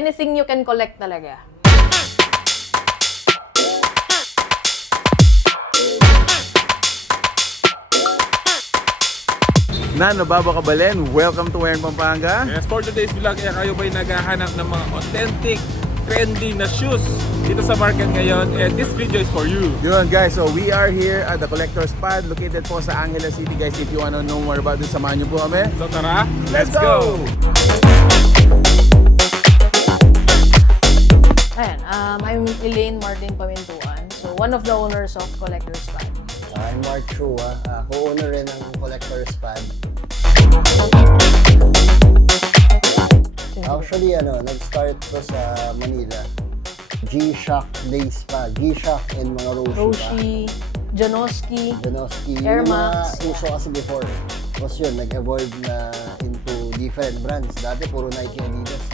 anything you can collect talaga. Nano, Baba Kabalen, welcome to Pampanga. Yes, for today's vlog, kayo ba'y naghahanap ng mga authentic, trendy na shoes dito sa market ngayon? And this video is for you. Yun guys, so we are here at the Collector's Pad located po sa Angeles City guys. If you wanna know more about this, samahan niyo po kami. So tara, Let's go! Ayan, I'm Elaine Martin Pamintuan. So one of the owners of Collector's Pad. I'm Mark Chua, co-owner rin ng Collector's Pad. Actually, nag-start to sa Manila. G-Shock days pa. G-Shock and mga Roshi, Janoski, Air Air Max. Max. Uso kasi before. Tapos yun, nag-evolve na into different brands. Dati puro Nike, Adidas.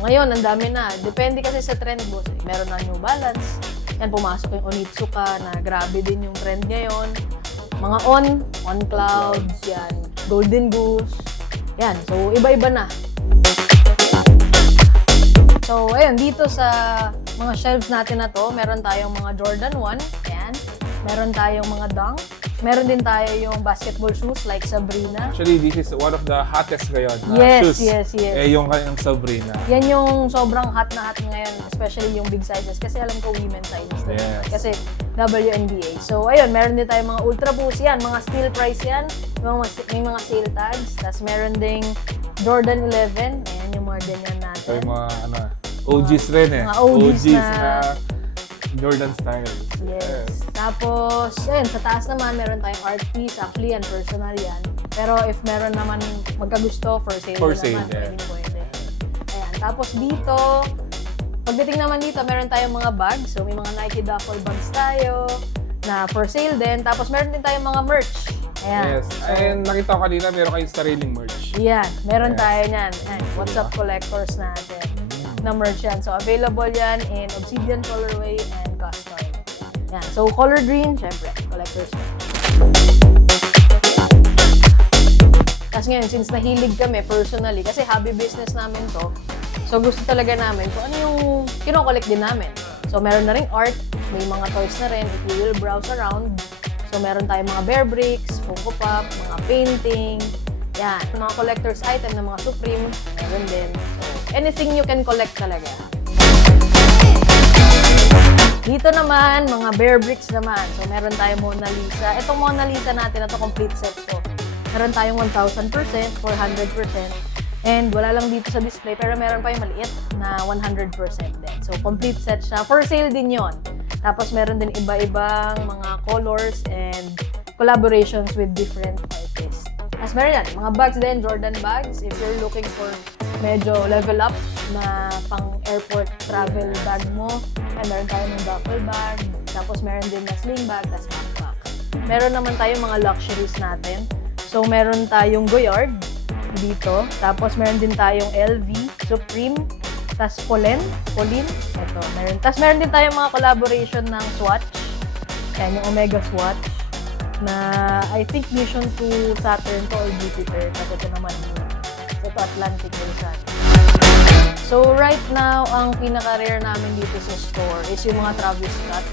Ngayon, ang dami na. Depende kasi sa trend, boss. Meron na New Balance. Yan, pumasok yung Onitsuka na grabe din yung trend ngayon. Mga on clouds, yan. Golden Goose. Yan, so iba-iba na. So, ayun, dito sa mga shelves natin na to, meron tayong mga Jordan 1. Yan. Meron tayong mga Dunk. Meron din tayo yung basketball shoes like Sabrina. Actually, this is one of the hottest ngayon na shoes. Yes. Yung kanyang Sabrina. Yan yung sobrang hot na hot ngayon, especially yung big sizes. Kasi alam ko women's sizes din. Yes. Kasi WNBA. So, ayun, meron din tayo mga ultra boost yan. Mga steel price yan. May mga sale tags. Tapos meron ding Jordan 11. Ayan yung mga ganyan natin. So yung mga OGs rin eh. Mga OGs na Jordan style. Yes. Tapos, ayun, sa taas naman, meron tayong art piece. Actually, yan, personal yan. Pero if meron naman magkagusto, for sale naman. Yeah. Pwede. Ayan. Tapos dito, pagdating naman dito, meron tayong mga bags. So, may mga Nike duffel bags tayo na for sale din. Tapos, meron din tayong mga merch. Ayan. Yes. So, And nakita ko kanina, meron kayong sariling merch. yan. Meron Yes. tayo yan. Ayan. What's up collectors natin na merch yan. So, available yan in Obsidian colorway and custom. Yan. So, color green, syempre, collector's pack. Tapos ngayon, since nahilig kami personally, kasi hobby business namin to, so gusto talaga namin kung ano yung kinokollect din namin. So, meron na rin art, may mga toys na rin if you will browse around. So, meron tayong mga Bearbricks, Funko Pop, mga painting, yan. Mga collector's item na mga Supreme, meron din. So, anything you can collect talaga. Dito naman, mga Bearbricks naman. So, meron tayong Mona Lisa. Itong Mona Lisa natin, ito complete set. So, meron tayong 1,000%, 400%. And wala lang dito sa display, pero meron pa yung maliit na 100% din. So, complete set siya. For sale din yon. Tapos, meron din iba-ibang mga colors and collaborations with different artists. As meron yan, mga bags din, Jordan bags. If you're looking for medyo level up na pang airport travel bag mo, ay meron tayong duffel bag. Tapos, meron din na sling bag, tas backpack. Meron naman tayong mga luxuries natin. So, meron tayong Goyard dito. Tapos, meron din tayong LV, Supreme, tas Pauline. Ito, meron. Tas, meron din tayong mga collaboration ng Swatch. Yan, yung Omega Swatch na I think mission to Saturn to or Jupiter. Tapos ito naman ito Atlantic Ocean. So, right now, ang pinaka-rare namin dito sa store is yung mga Travis Scott.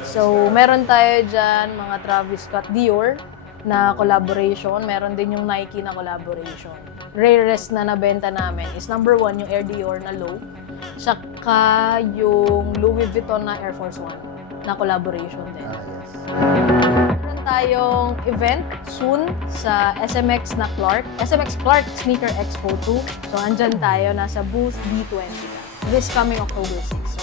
So, meron tayo dyan mga Travis Scott Dior na collaboration. Meron din yung Nike na collaboration. Rarest na nabenta namin is number 1, yung Air Dior na low. Saka yung Louis Vuitton na Air Force 1 na collaboration din. Yes. Meron tayong event soon sa SMX Clark Sneaker Expo 2. So, andyan tayo, nasa booth B20 this coming October 6. So,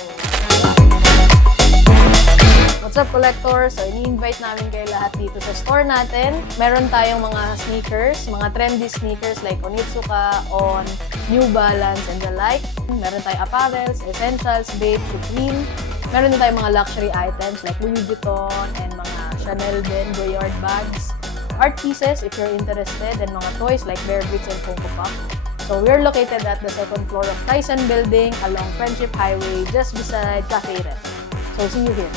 what's up, collectors? So, ini-invite namin kayo lahat dito sa store natin. Meron tayong mga sneakers, mga trendy sneakers like Onitsuka, On, New Balance, and the like. Meron tayong apparels, essentials, Babe, Supreme. Meron din tayong mga luxury items like Louis Vuitton and mga Chanel din, Goyard bags. Art pieces if you're interested, and mga toys like Bearbrick and Funko Pop. So, we're located at the second floor of Taysan building along Friendship Highway just beside Cafe Rest. So, see you here.